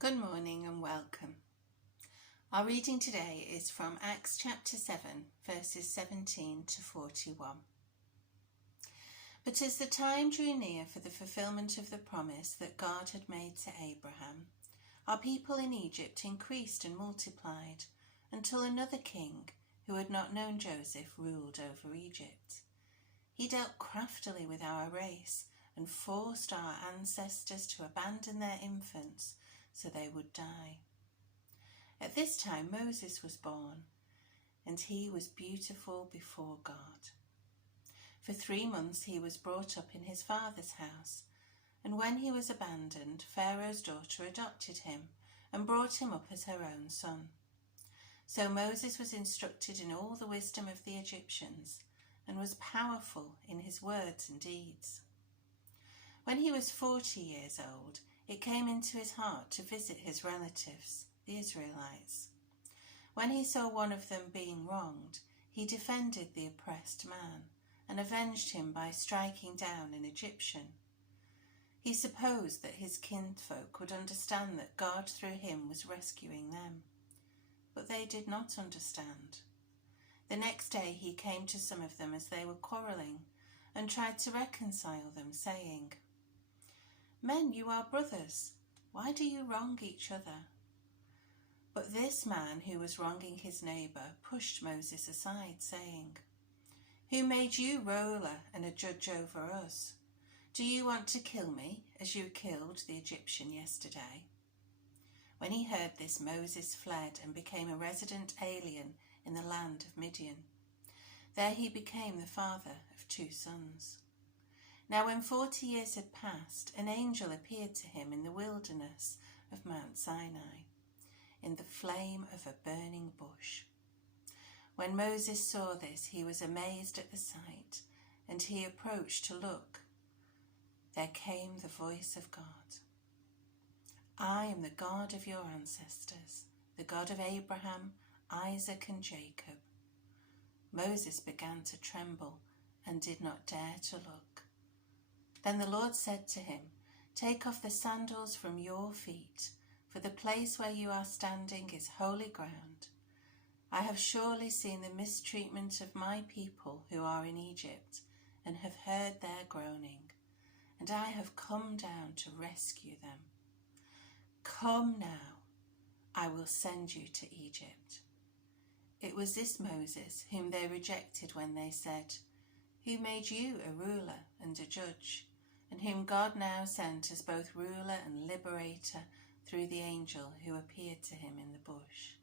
Good morning and welcome. Our reading today is from Acts chapter 7, verses 17 to 41. But as the time drew near for the fulfillment of the promise that God had made to Abraham, our people in Egypt increased and multiplied until another king, who had not known Joseph, ruled over Egypt. He dealt craftily with our race and forced our ancestors to abandon their infants so they would die. At this time Moses was born, and he was beautiful before God. For 3 months he was brought up in his father's house, and when he was abandoned, Pharaoh's daughter adopted him and brought him up as her own son. So Moses was instructed in all the wisdom of the Egyptians, and was powerful in his words and deeds. When he was 40 years old, it came into his heart to visit his relatives, the Israelites. When he saw one of them being wronged, he defended the oppressed man and avenged him by striking down an Egyptian. He supposed that his kinsfolk would understand that God through him was rescuing them, but they did not understand. The next day he came to some of them as they were quarrelling and tried to reconcile them, saying, "Men, you are brothers. Why do you wrong each other?" But this man who was wronging his neighbour pushed Moses aside, saying, "Who made you ruler and a judge over us? Do you want to kill me as you killed the Egyptian yesterday?" When he heard this, Moses fled and became a resident alien in the land of Midian. There he became the father of 2 sons. Now when 40 years had passed, an angel appeared to him in the wilderness of Mount Sinai, in the flame of a burning bush. When Moses saw this, he was amazed at the sight, and he approached to look. There came the voice of God. "I am the God of your ancestors, the God of Abraham, Isaac, and Jacob." Moses began to tremble and did not dare to look. Then the Lord said to him, "Take off the sandals from your feet, for the place where you are standing is holy ground. I have surely seen the mistreatment of my people who are in Egypt, and have heard their groaning, and I have come down to rescue them. Come now, I will send you to Egypt." It was this Moses whom they rejected when they said, "Who made you a ruler and a judge?" and whom God now sent as both ruler and liberator through the angel who appeared to him in the bush.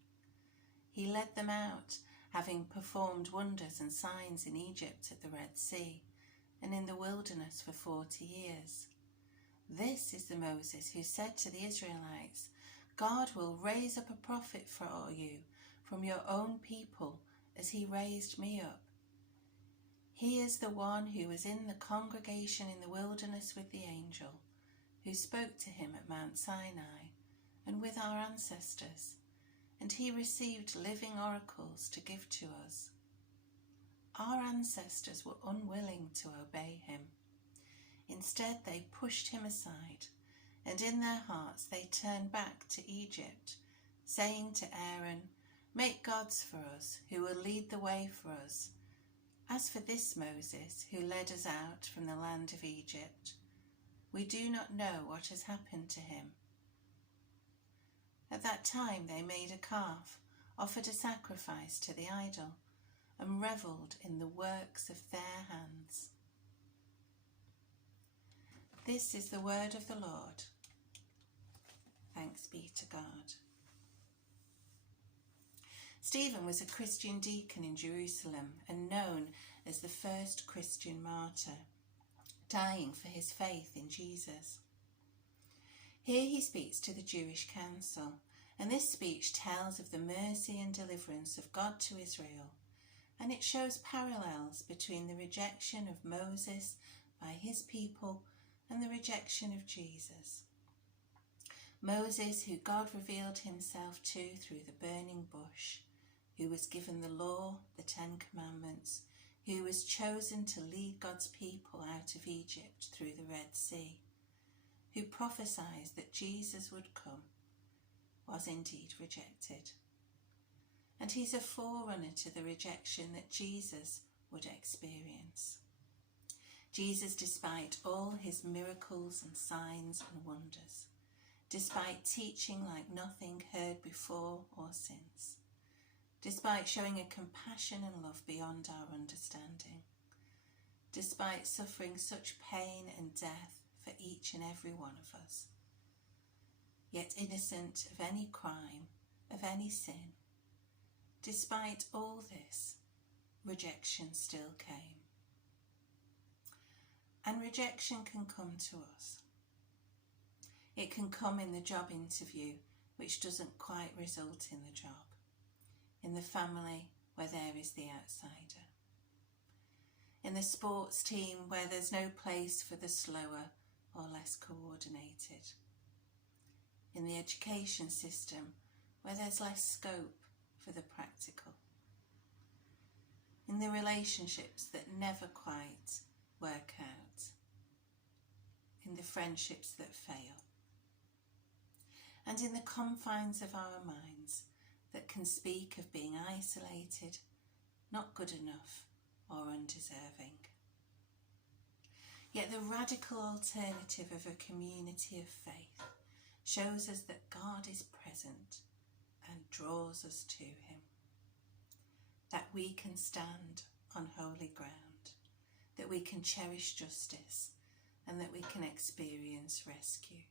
He led them out, having performed wonders and signs in Egypt, at the Red Sea, and in the wilderness for 40 years. This is the Moses who said to the Israelites, "God will raise up a prophet for you from your own people, as he raised me up." He is the one who was in the congregation in the wilderness with the angel, who spoke to him at Mount Sinai and with our ancestors, and he received living oracles to give to us. Our ancestors were unwilling to obey him. Instead, they pushed him aside, and in their hearts they turned back to Egypt, saying to Aaron, "Make gods for us, who will lead the way for us. As for this Moses, who led us out from the land of Egypt, we do not know what has happened to him." At that time they made a calf, offered a sacrifice to the idol, and revelled in the works of their hands. This is the word of the Lord. Thanks be to God. Stephen was a Christian deacon in Jerusalem and known as the first Christian martyr, dying for his faith in Jesus. Here he speaks to the Jewish council, and this speech tells of the mercy and deliverance of God to Israel, and it shows parallels between the rejection of Moses by his people and the rejection of Jesus. Moses, who God revealed himself to through the burning bush, who was given the law, the 10 Commandments, who was chosen to lead God's people out of Egypt through the Red Sea, who prophesied that Jesus would come, was indeed rejected. And he's a forerunner to the rejection that Jesus would experience. Jesus, despite all his miracles and signs and wonders, despite teaching like nothing heard before or since, despite showing a compassion and love beyond our understanding, despite suffering such pain and death for each and every one of us, yet innocent of any crime, of any sin, despite all this, rejection still came. And rejection can come to us. It can come in the job interview, which doesn't quite result in the job, in the family where there is the outsider, in the sports team where there's no place for the slower or less coordinated, in the education system where there's less scope for the practical, in the relationships that never quite work out, in the friendships that fail, and in the confines of our minds that can speak of being isolated, not good enough, or undeserving. Yet the radical alternative of a community of faith shows us that God is present and draws us to him, that we can stand on holy ground, that we can cherish justice, and that we can experience rescue.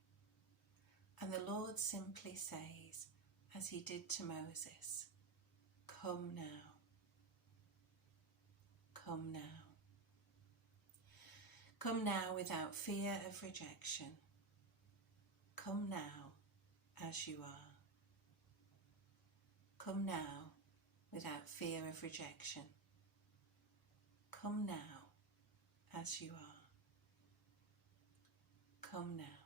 And the Lord simply says, as he did to Moses, "Come now, come now. Come now without fear of rejection. Come now as you are. Come now without fear of rejection. Come now as you are. Come now."